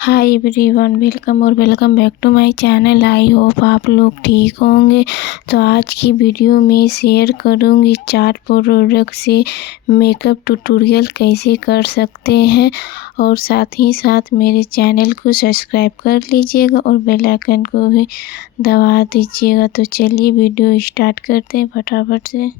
हाय everyone, welcome और welcome back to my channel. I hope आप लोग ठीक होंगे। तो आज की वीडियो में शेयर करूंगी 4 प्रोडक्ट से मेकअप ट्यूटोरियल कैसे कर सकते हैं, और साथ ही साथ मेरे चैनल को सब्सक्राइब कर लीजिएगा और बेल आइकन को भी दबा दीजिएगा। तो चलिए वीडियो स्टार्ट करते हैं फटाफट से।